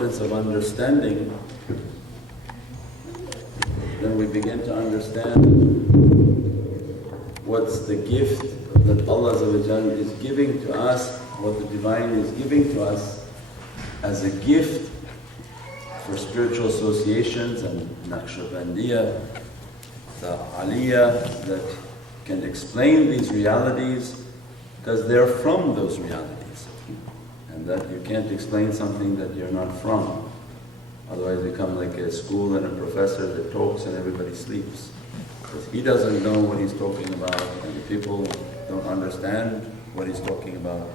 importance of understanding, then we begin to understand what's the gift that Allah is giving to us, what the Divine is giving to us as a gift for spiritual associations and Naqshbandiya, the Aliyah that can explain these realities because they're from those realities. And that you can't explain something that you're not from. Otherwise you become like a school and a professor that talks and everybody sleeps. Because he doesn't know what he's talking about and the people don't understand what he's talking about.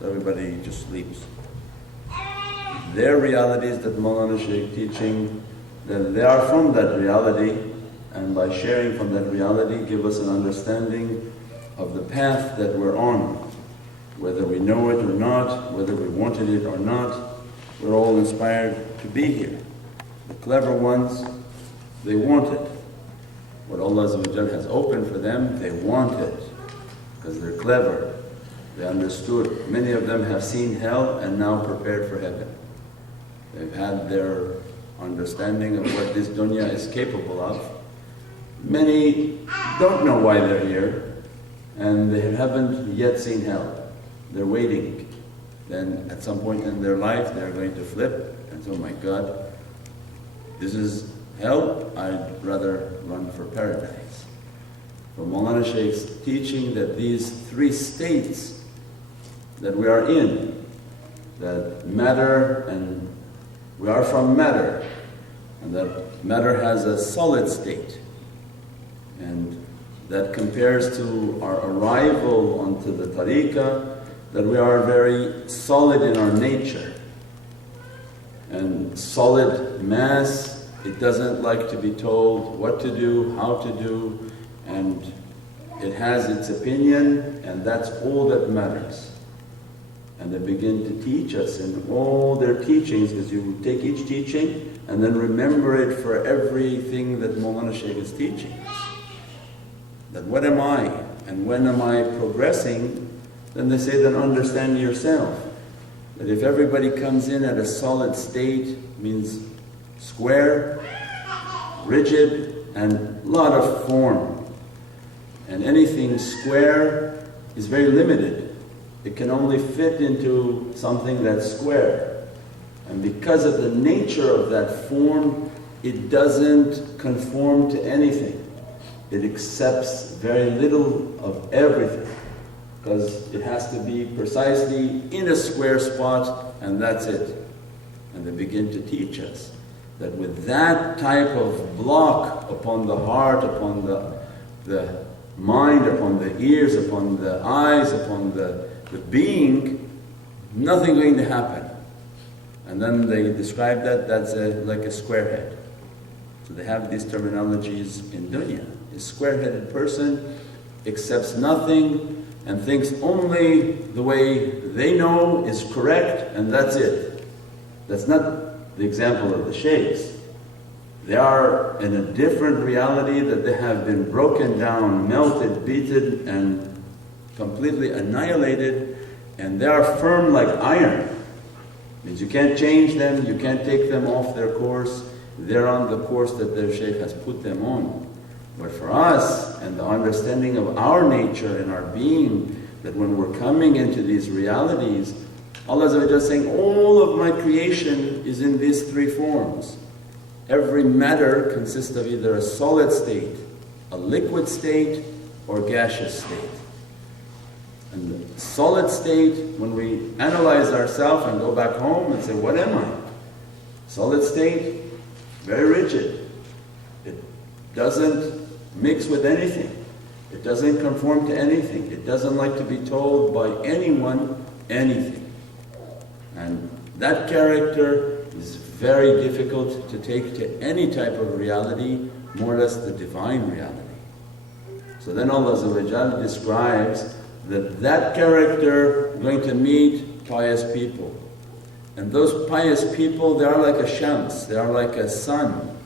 So everybody just sleeps. Their realities that Mawlana Shaykh teaching, that they are from that reality, and by sharing from that reality give us an understanding of the path that we're on. Whether we know it or not, whether we wanted it or not, we're all inspired to be here. The clever ones, they want it. What Allah has opened for them, they want it because they're clever. They understood. Many of them have seen hell and now prepared for heaven. They've had their understanding of what this dunya is capable of. Many don't know why they're here and they haven't yet seen hell. They're waiting. Then at some point in their life they're going to flip and say, oh my God, this is hell, I'd rather run for paradise. For Mawlana Shaykh's teaching that these three states that we are in, that matter, and we are from matter, and that matter has a solid state, and that compares to our arrival onto the tariqah, that we are very solid in our nature. And solid mass, it doesn't like to be told what to do, how to do, and it has its opinion, and that's all that matters. And they begin to teach us in all their teachings, because you take each teaching and then remember it for everything that Mawlana Shaykh is teaching us. That what am I and when am I progressing? Then they say, then understand yourself. That if everybody comes in at a solid state, means square, rigid, and a lot of form. And anything square is very limited. It can only fit into something that's square. And because of the nature of that form, it doesn't conform to anything. It accepts very little of everything. Because it has to be precisely in a square spot and that's it. And they begin to teach us that with that type of block upon the heart, upon the mind, upon the ears, upon the eyes, upon the being, nothing going to happen. And then they describe that's like a square head. So they have these terminologies in dunya. A square-headed person accepts nothing and thinks only the way they know is correct and that's it. That's not the example of the sheikhs. They are in a different reality that they have been broken down, melted, beaten and completely annihilated, and they are firm like iron. Means you can't change them, you can't take them off their course. They're on the course that their shaykh has put them on. But for us, and the understanding of our nature and our being, that when we're coming into these realities, Allah is saying, all of my creation is in these three forms. Every matter consists of either a solid state, a liquid state, or gaseous state. And the solid state, when we analyze ourselves and go back home and say, what am I? Solid state, very rigid. It doesn't mix with anything. It doesn't conform to anything. It doesn't like to be told by anyone anything. And that character is very difficult to take to any type of reality, more or less the divine reality. So then Allah describes that character is going to meet pious people. And those pious people, they are like a shams, they are like a sun,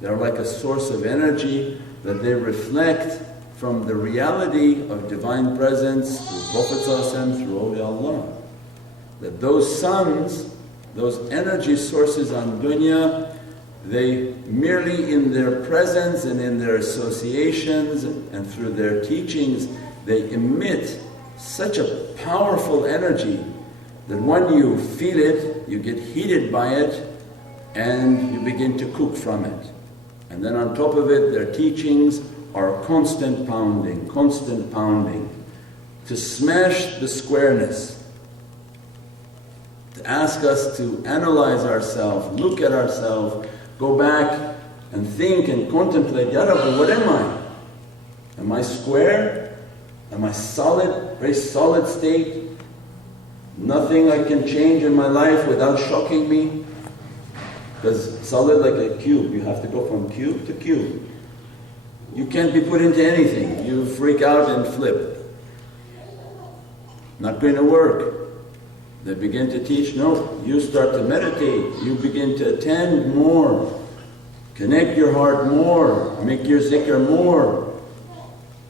they are like a source of energy that they reflect from the reality of Divine Presence through Prophet ﷺ, through awliya Allah. That those suns Those energy sources on dunya, they merely in their presence and in their associations and through their teachings, they emit such a powerful energy that when you feel it, you get heated by it and you begin to cook from it. And then on top of it, their teachings are constant pounding to smash the squareness, to ask us to analyze ourselves, look at ourselves, go back and think and contemplate, Ya Rabbi, what am I? Am I square? Am I solid, very solid state? Nothing I can change in my life without shocking me? Because solid like a cube, you have to go from cube to cube. You can't be put into anything, you freak out and flip. Not going to work. They begin to teach, no, you start to meditate, you begin to attend more, connect your heart more, make your zikr more.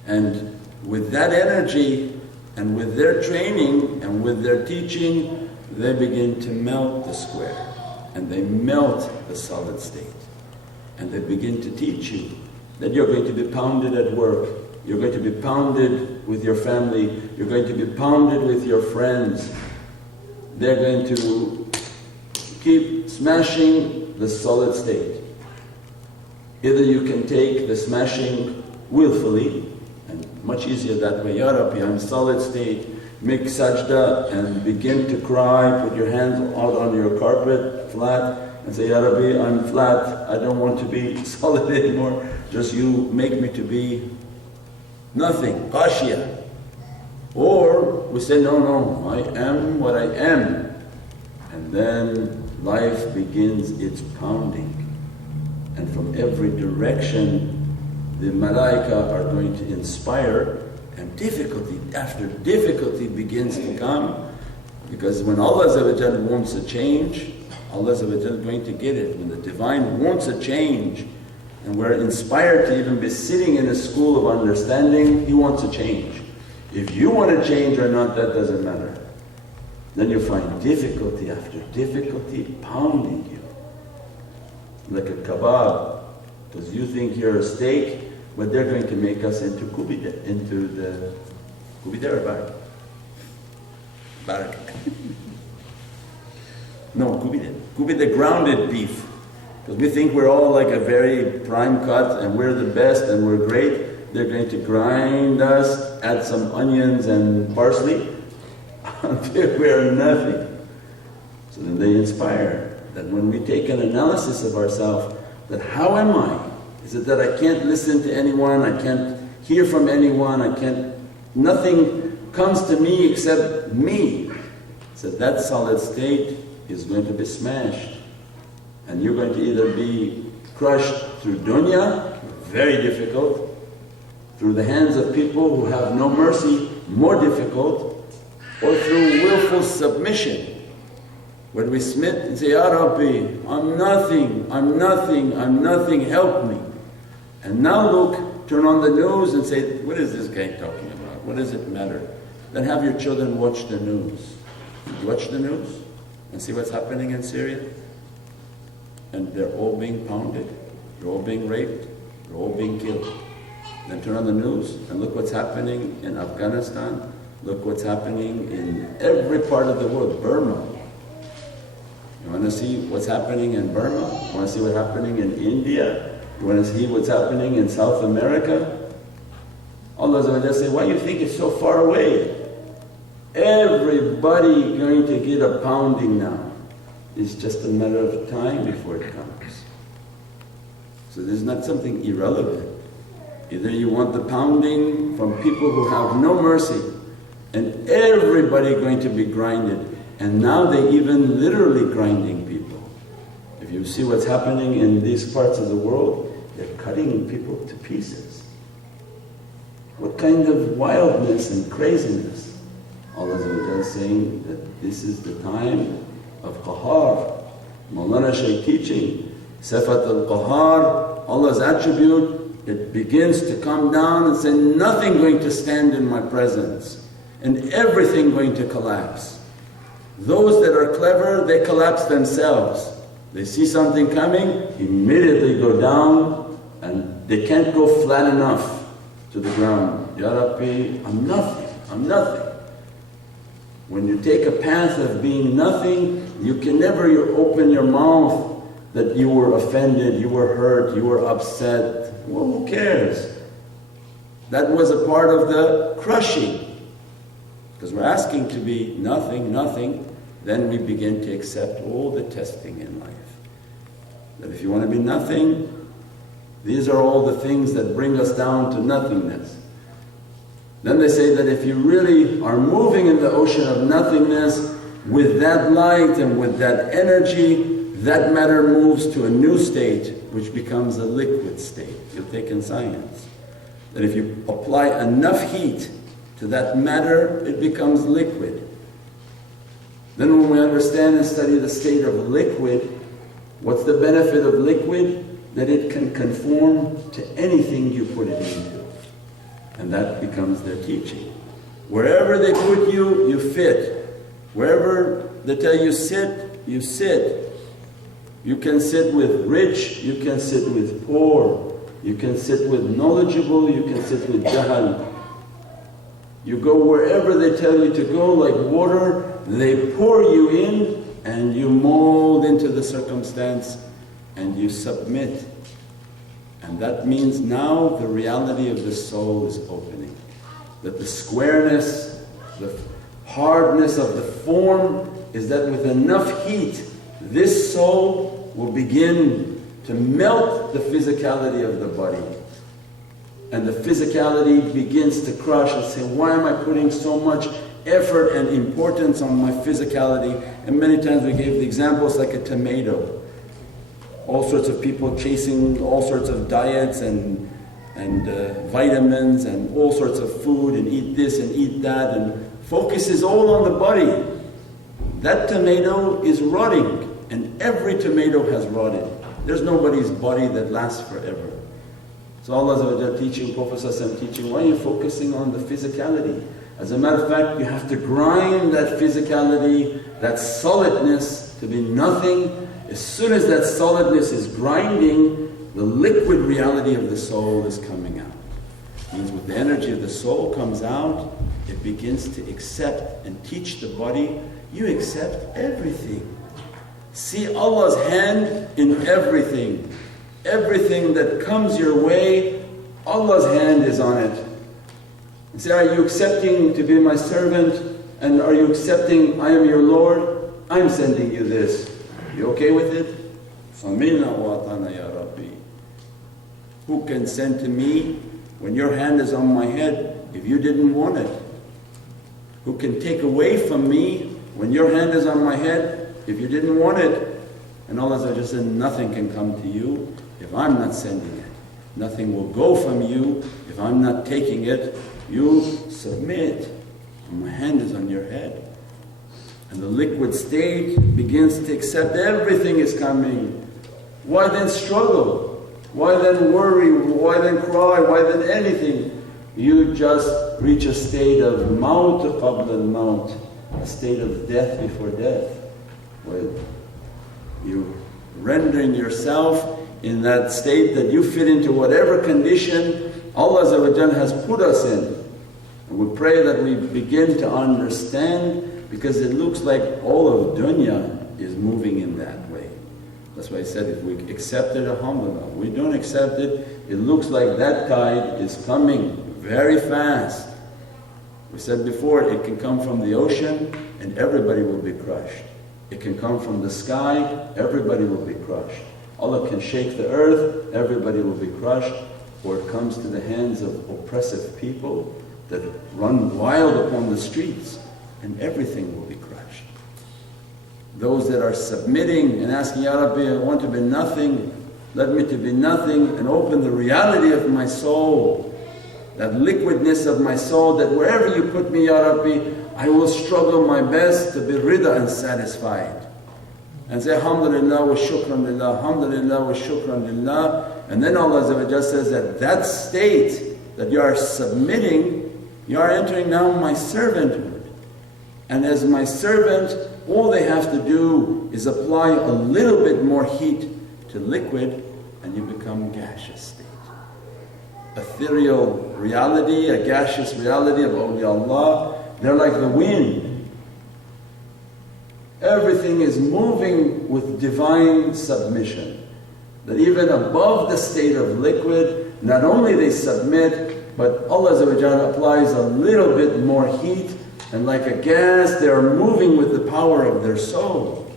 And with that energy and with their training and with their teaching, they begin to melt the square and they melt the solid state. And they begin to teach you that you're going to be pounded at work, you're going to be pounded with your family, you're going to be pounded with your friends. They're going to keep smashing the solid state. Either you can take the smashing willfully, and much easier that way, Ya Rabbi, I'm solid state, make sajda and begin to cry, put your hands out on your carpet, flat, and say, Ya Rabbi, I'm flat, I don't want to be solid anymore, just you make me to be nothing, qashia. Or we say, no, I am what I am. And then life begins its pounding. And from every direction, the malaika are going to inspire, and difficulty after difficulty begins to come. Because when Allah wants a change, Allah is going to get it. When the Divine wants a change, and we're inspired to even be sitting in a school of understanding, He wants a change. If you want to change or not, that doesn't matter. Then you find difficulty after difficulty pounding you. Like a kebab, because you think you're a steak, but they're going to make us into kubida, into the kubida or barak? Barak. No, kubida. Kubida grounded beef. Because we think we're all like a very prime cut and we're the best and we're great. They're going to grind us, add some onions and parsley until we're nothing. So then they inspire that when we take an analysis of ourselves, that how am I? Is it that I can't listen to anyone, I can't hear from anyone, nothing comes to me except me? So that solid state is going to be smashed. And you're going to either be crushed through dunya, very difficult, through the hands of people who have no mercy, more difficult, or through willful submission. When we submit and say, Ya Rabbi, I'm nothing, help me. And now look, turn on the news and say, what is this guy talking about? What does it matter? Then have your children watch the news. Watch the news and see what's happening in Syria. And they're all being pounded, they're all being raped, they're all being killed. Then turn on the news and look what's happening in Afghanistan, look what's happening in every part of the world, Burma. You want to see what's happening in Burma? You want to see what's happening in India? You want to see what's happening in South America? Allah says, why do you think it's so far away? Everybody going to get a pounding now. It's just a matter of time before it comes. So there's not something irrelevant. Either you want the pounding from people who have no mercy, and everybody going to be grinded, and now they even literally grinding people. If you see what's happening in these parts of the world, they're cutting people to pieces. What kind of wildness and craziness? Allah is saying that this is the time of qahar. Mawlana Shaykh teaching, Sifat al-Qahar, Allah's attribute, it begins to come down and say, nothing going to stand in my presence and everything going to collapse. Those that are clever, they collapse themselves. They see something coming, immediately go down, and they can't go flat enough to the ground. Ya Rabbi, I'm nothing, I'm nothing. When you take a path of being nothing, you can never open your mouth that you were offended, you were hurt, you were upset. Well, who cares? That was a part of the crushing. Because we're asking to be nothing, nothing, then we begin to accept all the testing in life. That if you want to be nothing, these are all the things that bring us down to nothingness. Then they say that if you really are moving in the ocean of nothingness, with that light and with that energy, that matter moves to a new state which becomes a liquid state. You'll take in science that if you apply enough heat to that matter, it becomes liquid. Then when we understand and study the state of liquid, what's the benefit of liquid? That it can conform to anything you put it into. And that becomes their teaching. Wherever they put you, you fit. Wherever they tell you sit, you sit. You can sit with rich, you can sit with poor, you can sit with knowledgeable, you can sit with jahal. You go wherever they tell you to go, like water, they pour you in and you mold into the circumstance and you submit. And that means now the reality of the soul is opening. That the squareness, the hardness of the form is that with enough heat, this soul will begin to melt the physicality of the body. And the physicality begins to crush and say, why am I putting so much effort and importance on my physicality? And many times we gave the examples like a tomato. All sorts of people chasing all sorts of diets and vitamins and all sorts of food and eat this and eat that, and focus is all on the body. That tomato is rotting, and every tomato has rotted. There's nobody's body that lasts forever. So Allah teaching, Prophet teaching, why are you focusing on the physicality? As a matter of fact, you have to grind that physicality, that solidness to be nothing. As soon as that solidness is grinding, the liquid reality of the soul is coming out. It means with the energy of the soul comes out, it begins to accept and teach the body, you accept everything. See Allah's hand in everything. Everything that comes your way, Allah's hand is on it. You say, are you accepting to be my servant? And are you accepting I am your Lord? I'm sending you this. You okay with it? فَمِنَّا وَأَطَانَا يَا رَبِّي. Who can send to me when your hand is on my head if you didn't want it? Who can take away from me when your hand is on my head if you didn't want it? And Allah just said, nothing can come to you if I'm not sending it. Nothing will go from you if I'm not taking it. You submit, and my hand is on your head. And the liquid state begins to accept everything is coming. Why then struggle? Why then worry? Why then cry? Why then anything? You just reach a state of maut qabla al-maut, a state of death before death, where you're rendering yourself in that state that you fit into whatever condition Allah has put us in. And we pray that we begin to understand, because it looks like all of dunya is moving in that way. That's why I said if we accept it, alhamdulillah. We don't accept it, it looks like that tide is coming very fast. We said before, it can come from the ocean and everybody will be crushed. It can come from the sky, everybody will be crushed. Allah can shake the earth, everybody will be crushed. Or it comes to the hands of oppressive people that run wild upon the streets, and everything will be crushed. Those that are submitting and asking, Ya Rabbi, I want to be nothing, let me to be nothing, and open the reality of my soul, that liquidness of my soul, that wherever you put me, Ya Rabbi, I will struggle my best to be rida and satisfied. And say, Alhamdulillah wa shukran lillah, Alhamdulillah wa shukran lillah. And then Allah says that that state that you are submitting, you are entering now my servanthood. And as my servant, All they have to do is apply a little bit more heat to liquid and you become gaseous state. Ethereal reality, a gaseous reality of awliyaullah, they're like the wind. Everything is moving with divine submission. That even above the state of liquid, not only they submit, but Allah applies a little bit more heat, and like a gas, they are moving with the power of their soul.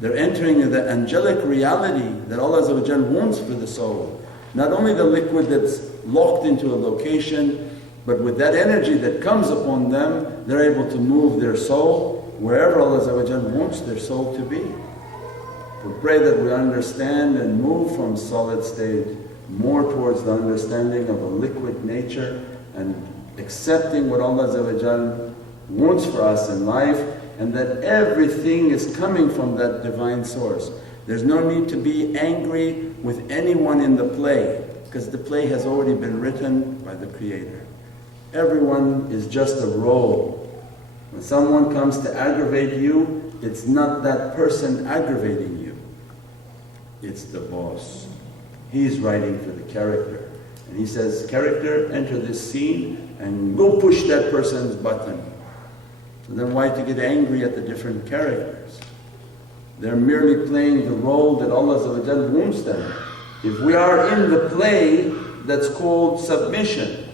They're entering the angelic reality that Allah wants for the soul. Not only the liquid that's locked into a location, but with that energy that comes upon them, they're able to move their soul wherever Allah wants their soul to be. We pray that we understand and move from solid state more towards the understanding of a liquid nature and accepting what Allah wants for us in life, and that everything is coming from that divine source. There's no need to be angry with anyone in the play, because the play has already been written by the Creator. Everyone is just a role. When someone comes to aggravate you, it's not that person aggravating you, it's the boss. He's writing for the character. And he says, character, enter this scene and go push that person's button. So then why to get angry at the different characters? They're merely playing the role that Allah wants them. If we are in the play, that's called submission.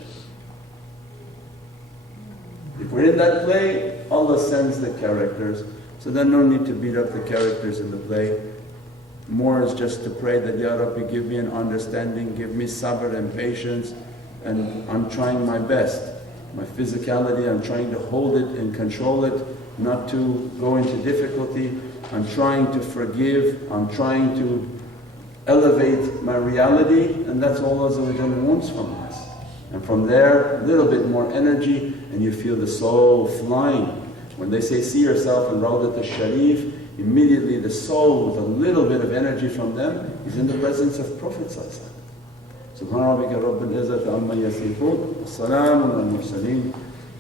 If we're in that play, Allah sends the characters. So then no need to beat up the characters in the play. More is just to pray that, Ya Rabbi, give me an understanding, give me sabr and patience, and I'm trying my best. My physicality, I'm trying to hold it and control it, not to go into difficulty. I'm trying to forgive, I'm trying to elevate my reality, and that's all Allah wants from us. And from there, a little bit more energy, and you feel the soul flying. When they say, see yourself in Rawdat al-Sharif, immediately the soul with a little bit of energy from them is in the presence of Prophet ﷺ. Subhana rabbika rabbil izzati amma yasifun, wa salamun al mursaleen,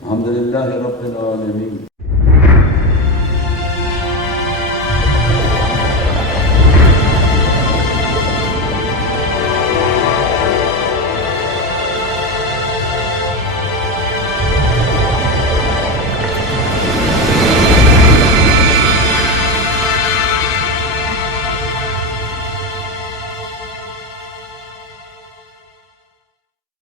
alhamdulillahi rabbil alameen.